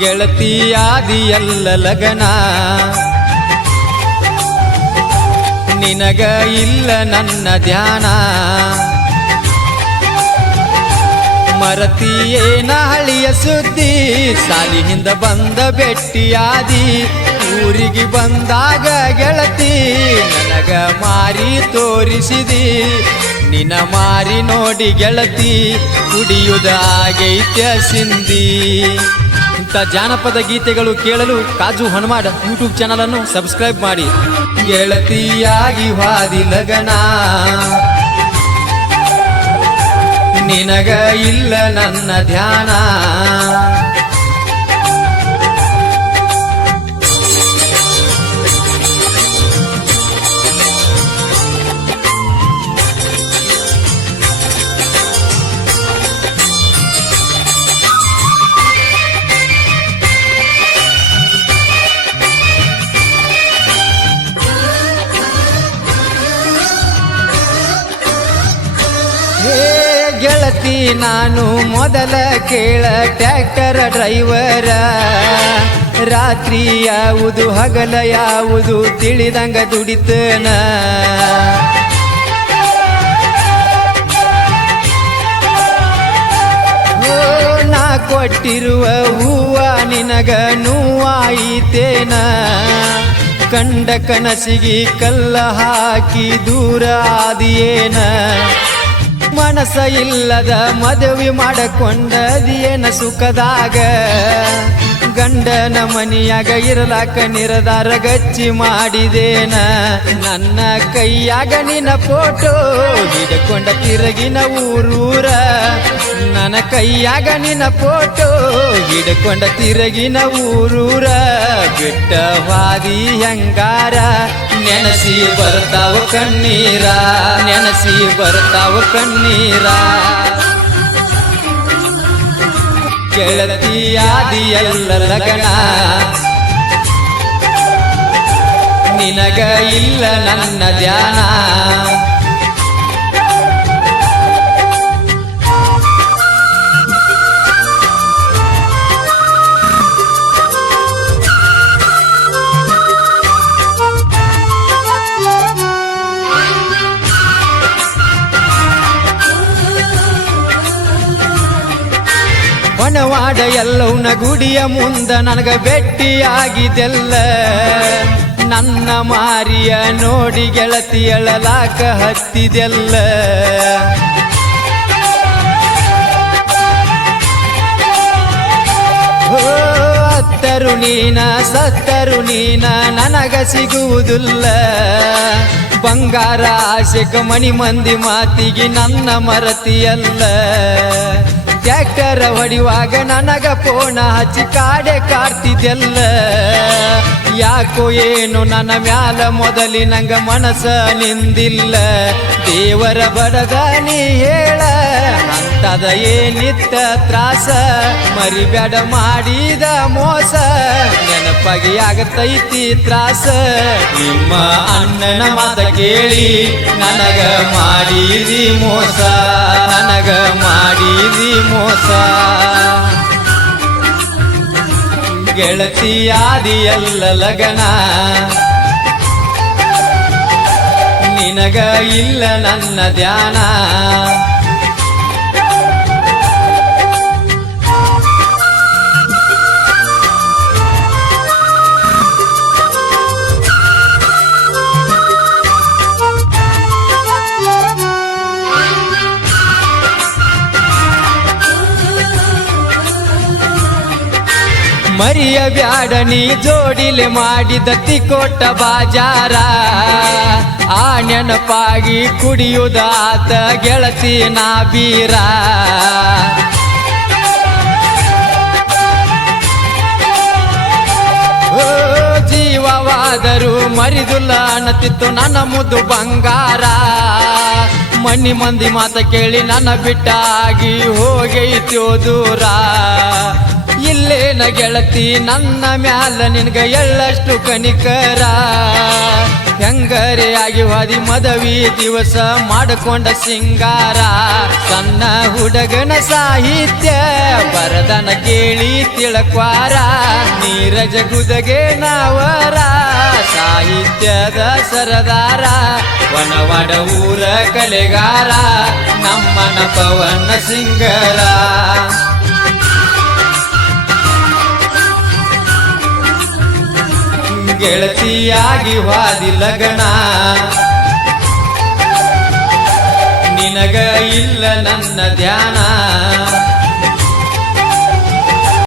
ಗೆಳತಿಯಾದಿಯಲ್ಲ ಲಗನ ನಿನಗ ಇಲ್ಲ ನನ್ನ ಧ್ಯಾನ ಮರತಿಯೇನ ಹಳಿಯ ಸುದ್ದಿ ಸಾಲಿ ಹಿಂದ ಬಂದ ಬೆಟ್ಟಿಯಾದಿ ಊರಿಗೆ ಬಂದಾಗ ಗೆಳತಿ ನನಗ ಮಾರಿ ತೋರಿಸಿದಿ ನಿನ ಮಾರಿ ನೋಡಿ ಗೆಳತಿ ಕುಡಿಯುವುದಾಗೈತ್ಯ ಸಿಂಧಿ ಇಂಥ ಜಾನಪದ ಗೀತೆಗಳು ಕೇಳಲು ಕಾಜು ಹನುಮಾಡ ಯೂಟ್ಯೂಬ್ ಚಾನಲ್ ಅನ್ನು ಸಬ್ಸ್ಕ್ರೈಬ್ ಮಾಡಿ ಗೆಳತಿಯಾಗಿ ಹಾದಿ ಲಗನ ನಿನಗ ಇಲ್ಲ ನನ್ನ ಧ್ಯಾನ ಗೆಳತಿ ನಾನು ಮೊದಲ ಕೇಳ ಟ್ರ್ಯಾಕ್ಟರ್ ಡ್ರೈವರ ರಾತ್ರಿ ಯಾವುದು ಹಗಲ ಯಾವುದು ತಿಳಿದಂಗ ದುಡಿತನ ನಾ ಕೊಟ್ಟಿರುವ ಹೂವ ನಿನಗ ನೋವಾಯಿತೇನ ಕಂಡ ಕನಸಿಗೆ ಕಲ್ಲ ಹಾಕಿ ದೂರ ಆದಿಯೇನ ಮನಸ ಇಲ್ಲದ ಮದುವೆ ಮಾಡಕೊಂಡದಿಯೇನ ಸುಖದಾಗ ಗಂಡನ ಮನಿಯಾಗ ಇರಲಾಕ ನಿರದಾರ ಗಚ್ಚಿ ಮಾಡಿದೇನ ನನ್ನ ಕೈಯಾಗ ನಿನ್ನ ಫೋಟೋ ಹಿಡ್ಕೊಂಡ ತಿರುಗಿನ ಊರೂರ ನನ್ನ ಕೈಯಾಗ ನಿನ್ನ ಫೋಟೋ ಹಿಡ್ಕೊಂಡ ತಿರುಗಿನ ಊರೂರ ಬಿಟ್ಟ ವಾದಿ ಹೆಂಗಾರ ನೆನಸಿ ಬರ್ತಾವ ಕಣ್ಣೀರ ನೆನಸಿ ಬರ್ತಾವ ಕಣ್ಣೀರ ಗೆಳತಿಯಾದಿಯಲ್ಲ ಲಗನ ನಿನಗ ಇಲ್ಲ ನನ್ನ ಧ್ಯಾನ ಹೊನವಾಡ ಎಲ್ಲವನ ಗುಡಿಯ ಮುಂದ ನನಗ ಭೆಟ್ಟಿಯಾಗಿದೆಲ್ಲ ನನ್ನ ಮಾರಿಯ ನೋಡಿ ಗೆಳತಿ ಎಳಲಾಕ ಹತ್ತಿದೆಲ್ಲ ಅತ್ತರು ನೀನ ಸತ್ತರು ನೀನ ನನಗ ಸಿಗುವುದಿಲ್ಲ ಬಂಗಾರ ಆಶೆಕ ಮಣಿ ಮಂದಿ ಮಾತಿಗೆ ನನ್ನ ಮರತಿಯಲ್ಲ ಟ್ರ್ಯಾಕ್ಟರ್ ಹೊಡಿವಾಗ ನನಗ ಫೋನ ಹಚ್ಚಿ ಕಾಡೆ ಕಾಡ್ತಿದ್ದೆಲ್ಲ ಯಾಕೋ ಏನು ನನ್ನ ಮ್ಯಾಲ ಮೊದಲಿನಂಗ ಮನಸ ನಿಂದಿಲ್ಲ ದೇವರ ಬಡದ ನೀ ಹೇಳ ಅಂತದ ಏನಿತ್ತ ತ್ರಾಸ ಮರಿಬೇಡ ಮಾಡಿದ ಮೋಸ ನೆನಪಾಗಿ ಆಗತೈತಿ ತ್ರಾಸ ನಿಮ್ಮ ಅಣ್ಣನ ಮಾತ ಕೇಳಿ ನನಗ ಮಾಡಿದಿ ಮೋಸ ನನಗ ಮಾಡಿದಿ ಮೋಸ ಗೆಳತಿಯಾದಿಯಲ್ಲ ಲಗನ ನಿನಗ ಇಲ್ಲ ನನ್ನ ಧ್ಯಾನ ಮರಿಯ ಬ್ಯಾಡ ನೀ ಜೋಡಿಲೆ ಮಾಡಿದ ತಿಕೋಟ ಬಾಜಾರ ಆ ನೆನಪಾಗಿ ಕುಡಿಯುವುದಾತ ಗೆಳತಿ ನಾ ಬೀರ ಜೀವವಾದರೂ ಮರಿದುಲ್ಲ ಅನ್ನತಿತ್ತು ನನ್ನ ಮುದ್ದು ಬಂಗಾರ ಮಣ್ಣಿ ಮಂದಿ ಮಾತ ಕೇಳಿ ನನ್ನ ಬಿಟ್ಟಾಗಿ ಹೋಗೈತ್ಯೋ ದೂರ ಇಲ್ಲೇನ ಗೆಳತಿ ನನ್ನ ಮ್ಯಾಲ ನಿನ್ಗ ಎಳ್ಳಷ್ಟು ಕನಿಕರ ಹೆಂಗರೆ ಆಗಿ ಹಾದಿ ಮದವಿ ದಿವಸ ಮಾಡಿಕೊಂಡ ಸಿಂಗಾರ ಸಣ್ಣ ಹುಡುಗನ ಸಾಹಿತ್ಯ ಬರದನ ಕೇಳಿ ತಿಳಕ್ವಾರ ನೀರಜ ಗುದಗೆ ನಾವರ ಸಾಹಿತ್ಯದ ಸರದಾರ ವನವಾಡ ಊರ ಕಲೆಗಾರ ನಮ್ಮನ ಪವನ ಸಿಂಗರ ಗೆಳತಿಯಾಗಿ ವಾದಿ ಲಗನ ನಿನಗ ಇಲ್ಲ ನನ್ನ ಧ್ಯಾನ